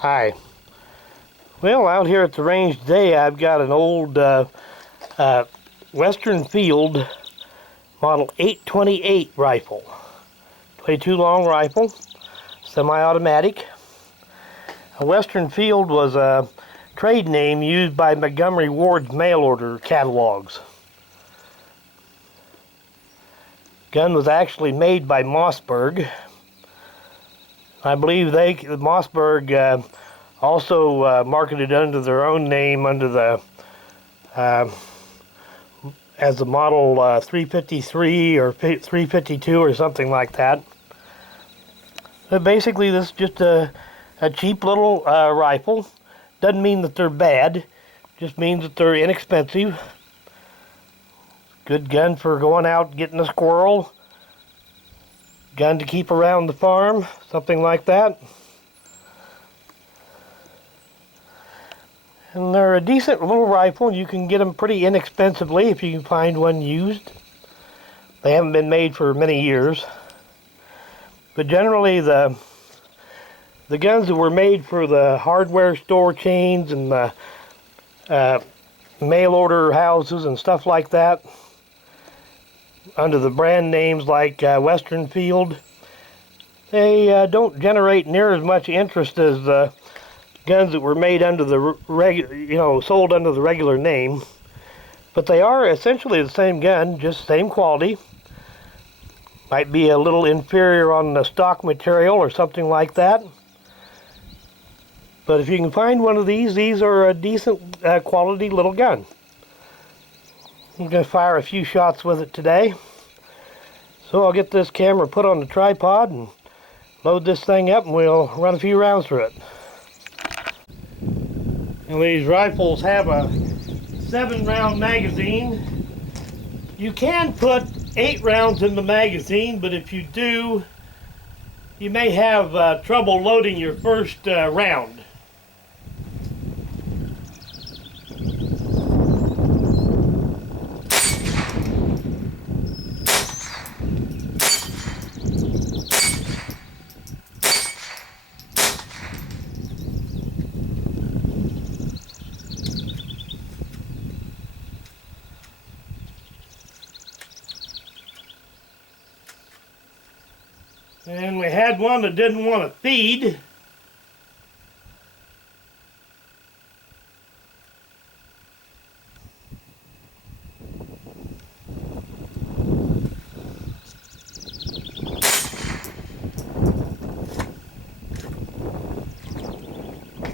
Hi. Well, out here at the range today, I've got an old Western Field model 828 rifle. 22 long rifle, semi-automatic. A Western Field was a trade name used by Montgomery Ward's mail order catalogs. Gun was actually made by Mossberg. I believe Mossberg also marketed under their own name under the as the model 353 or 352 or something like that. But basically, this is just a cheap little rifle. Doesn't mean that they're bad. Just means that they're inexpensive. Good gun for going out getting a squirrel. Gun to keep around the farm, something like that. And they're a decent little rifle. You can get them pretty inexpensively if you can find one used. They haven't been made for many years. But generally the guns that were made for the hardware store chains and the mail order houses and stuff like that, under the brand names like Western Field, they don't generate near as much interest as the guns that were made under the sold under the regular name. But they are essentially the same gun, just same quality. Might be a little inferior on the stock material or something like that. But if you can find one of these are a decent quality little gun. I'm going to fire a few shots with it today. So I'll get this camera put on the tripod and load this thing up and we'll run a few rounds through it. And these rifles have a 7-round magazine. You can put 8 rounds in the magazine, but if you do, you may have trouble loading your first round. And we had one that didn't want to feed.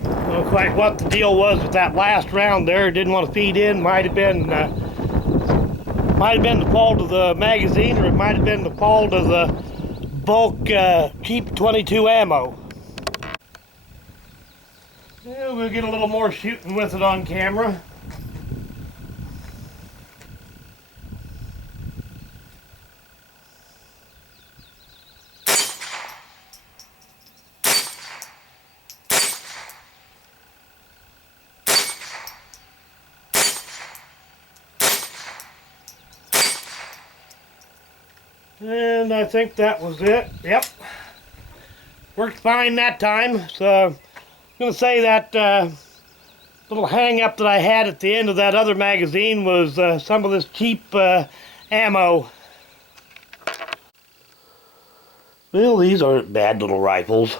Don't know quite what the deal was with that last round there. Didn't want to feed in. Might have been the fault of the magazine, or it might have been the fault of the bulk cheap 22 ammo. Yeah, we'll get a little more shooting with it on camera. And I think that was it. Yep. Worked fine that time. So I'm going to say that little hang-up that I had at the end of that other magazine was some of this cheap ammo. Well, these aren't bad little rifles.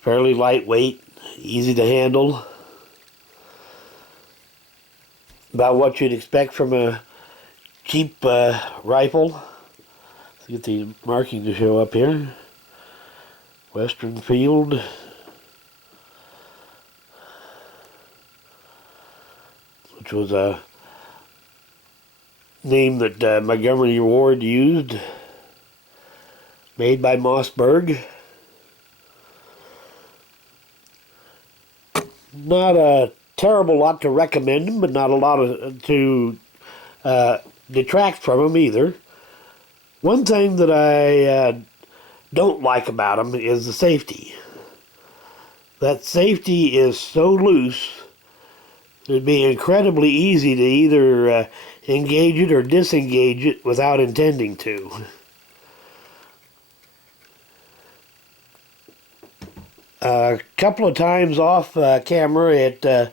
Fairly lightweight, easy to handle. About what you'd expect from a cheap rifle. Let's get the marking to show up here. Western Field. Which was a name that Montgomery Ward used. Made by Mossberg. Not a terrible lot to recommend them, but not a lot to detract from them either. One thing that I don't like about them is the safety. That safety is so loose, it'd be incredibly easy to either engage it or disengage it without intending to. A couple of times off camera it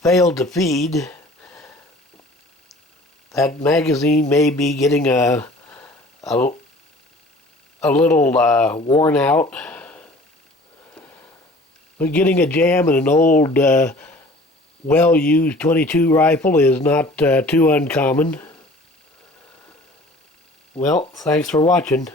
failed to feed. That magazine may be getting a little worn out. But getting a jam in an old well-used .22 rifle is not too uncommon. Well, thanks for watching.